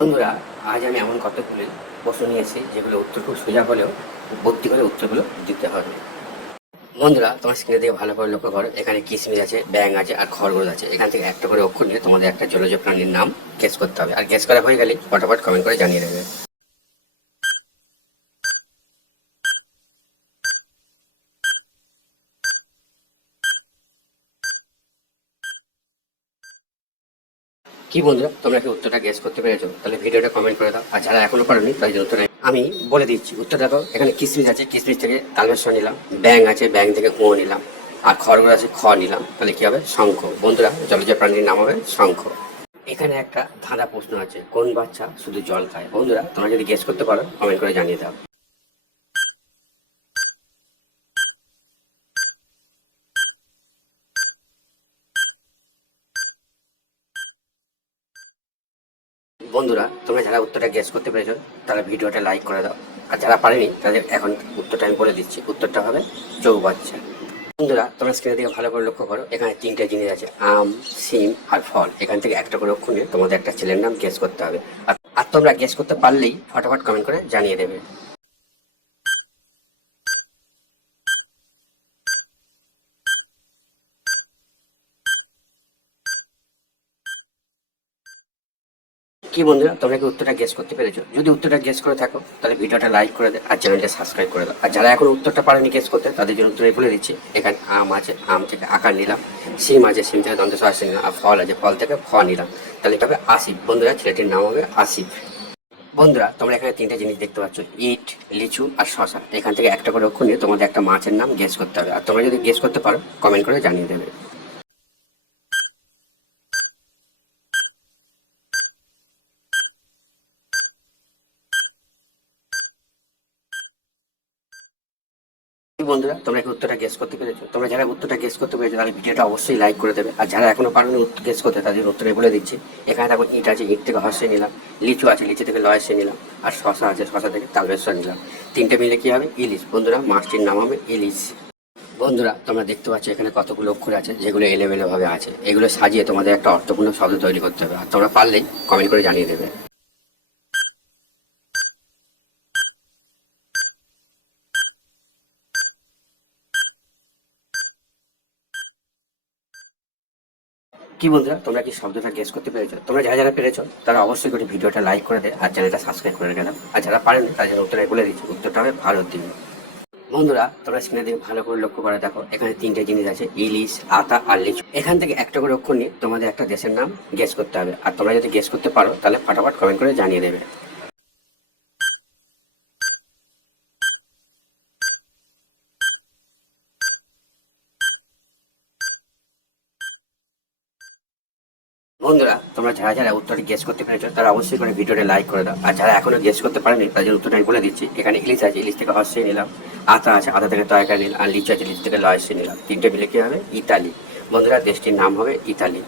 বন্ধুরা, আজ আমি এমন কতগুলি প্রশ্ন নিয়েছি, যেগুলো উত্তর খুব সোজা হলেও ভর্তি করে উত্তরগুলো দিতে হবে। বন্ধুরা, তোমার স্ক্রিনে থেকে ভালো করে লক্ষ্য করো, এখানে কিসমিস আছে ব্যাং আছে আর খরগোশ আছে। এখান থেকে একটা করে অক্ষর নিয়ে তোমাদের একটা জলজ প্রাণীর নাম গেস করতে হবে। আর গেস করা হয়ে গেলে ফটাফট কমেন্ট করে জানিয়ে দেবে। কি বন্ধুরা, তোমরা কি উত্তরটা গেস করতে পেরেছ? তাহলে ভিডিওটা কমেন্ট করে দাও। আর যারা এখনও পারোনি জন্য উত্তর আমি বলে দিচ্ছি। উত্তর দেখো, এখানে কিসমিস আছে, কিসমিস থেকে তালবেশ্বর নিলাম ব্যাং আছে ব্যাং থেকে কুয়ো নিলাম, আর খড়গড় আছে খ নিলাম। তাহলে কি হবে? শঙ্খ। বন্ধুরা জলজ প্রাণীর নাম হবে শঙ্খ। এখানে একটা ধাঁধা প্রশ্ন আছে, কোন বাচ্চা শুধু জল খায়? বন্ধুরা, তোমরা যদি গেস করতে পারো কমেন্ট করে জানিয়ে দাও। বন্ধুরা, তোমরা যারা উত্তরটা গেস করতে পেরেছ, তারা ভিডিওটা লাইক করে দাও। আর যারা পারেনি, তাদের এখন উত্তরটা আমি বলে দিচ্ছি। উত্তরটা হবে চৌবাচ্চা বন্ধুরা, তোমরা স্ক্রিনের দিকে ভালো করে লক্ষ্য করো। এখানে তিনটা জিনিস আছে, আম, সিম আর ফল। এখান থেকে একটা করে লক্ষ্য নিয়ে তোমাদের একটা ছেলের নাম গেস করতে হবে। আর আর তোমরা গেস করতে পারলেই ফটাফট কমেন্ট করে জানিয়ে দেবে। কি বন্ধুরা, তোমরা কি উত্তরটা গেস করতে পেরেছ? যদি উত্তরটা গেস করে থাকো, তাহলে ভিডিওটা লাইক করে দাও আর চ্যানেলটা সাবস্ক্রাইব করে দাও। আর যারা এখন উত্তরটা পারেনি গেস করতে, তাদের জন্য উত্তরে বলে দিচ্ছি। এখানে আম আছে, আম থেকে আকার নিলাম, সিম আছে, সিম থেকে দন্ত শ্বাস নিলাম আর ফল আছে, ফল থেকে ফ নিলাম। তাহলে হবে আসিফ। বন্ধুরা, ছেলেটির নাম হবে আসিফ। বন্ধুরা, তোমরা এখানে তিনটে জিনিস দেখতে পাচ্ছ, ইট, লিচু আর শশা এখান থেকে একটা করে অক্ষর নিয়ে তোমাদের একটা মাছের নাম গেস করতে হবে। আর তোমরা যদি গেস করতে পারো কমেন্ট করে জানিয়ে দেবে। এই বন্ধুরা, তোমরা কি উত্তরটা গেস করতে পেরেছ। তোমরা যারা উত্তরটা গেস করতে পেরেছ তাহলে ভিডিওটা অবশ্যই লাইক করে দেবে। আর যারা এখনও পারেনি উত্তর গেস করতে, তাদের উত্তরে বলে দিচ্ছি। এখানে দেখো ইট আছে, ইট থেকে হর্ষে নিলাম। লিচু আছে, লিচু থেকে লয়েসে নিলাম। আর শশা আছে শশা থেকে তালবেশ্বর নিলাম। তিনটে মিলে কি হবে? ইলিশ। বন্ধুরা, মাছটির নাম হবে ইলিশ। বন্ধুরা, তোমরা দেখতে পাচ্ছ এখানে কতগুলো অক্ষর আছে, যেগুলো এলেবেলে ভাবে আছে। এগুলো সাজিয়ে তোমাদের একটা অর্থপূর্ণ শব্দ তৈরি করতে হবে। আর তোমরা পারলেই কমেন্ট করে জানিয়ে দেবে। কি বন্ধুরা তোমরা কি শব্দটা গেস করতে পেরেছ? তোমরা যারা যারা পেরেছ, তারা অবশ্যই করে ভিডিওটা লাইক করে দেয় আর চ্যানেলটা সাবস্ক্রাইব করে গেলাম আর যারা পারেন, তারা যারা উত্তরে বলে দিচ্ছি উত্তরটা হবে ভারত দিন বন্ধুরা, তোমরা স্ক্রিনে দিকে ভালো করে লক্ষ্য করে দেখো, এখানে তিনটে জিনিস আছে, ইলিশ, আতা আর লিচু। এখান থেকে একটা করে অক্ষর নিয়ে তোমাদের একটা দেশের নাম গেস করতে হবে। আর তোমরা যদি গেস করতে পারো, তাহলে ফাটাফাট কমেন্ট করে জানিয়ে দেবে। বন্ধুরা, তোমরা যারা যারা উত্তরটি গেস করতে পেরেছ, তারা অবশ্যই করে ভিডিওটা লাইক করে দাও। আর যারা এখনও গেস করতে পারেনি, তাদের উত্তরটা আমি বলে দিচ্ছি। এখানে ইলিশ আছে, ইলিশ থেকে হর্ষে নিলাম, আতা আছে, আতা থেকে তয়কা নিলাম, আর লিচু আছে, লিচু থেকে লয়সে নিলাম। তিনটে মিলে কি হবে? ইতালি। বন্ধুরা, দেশটির নাম হবে ইতালি।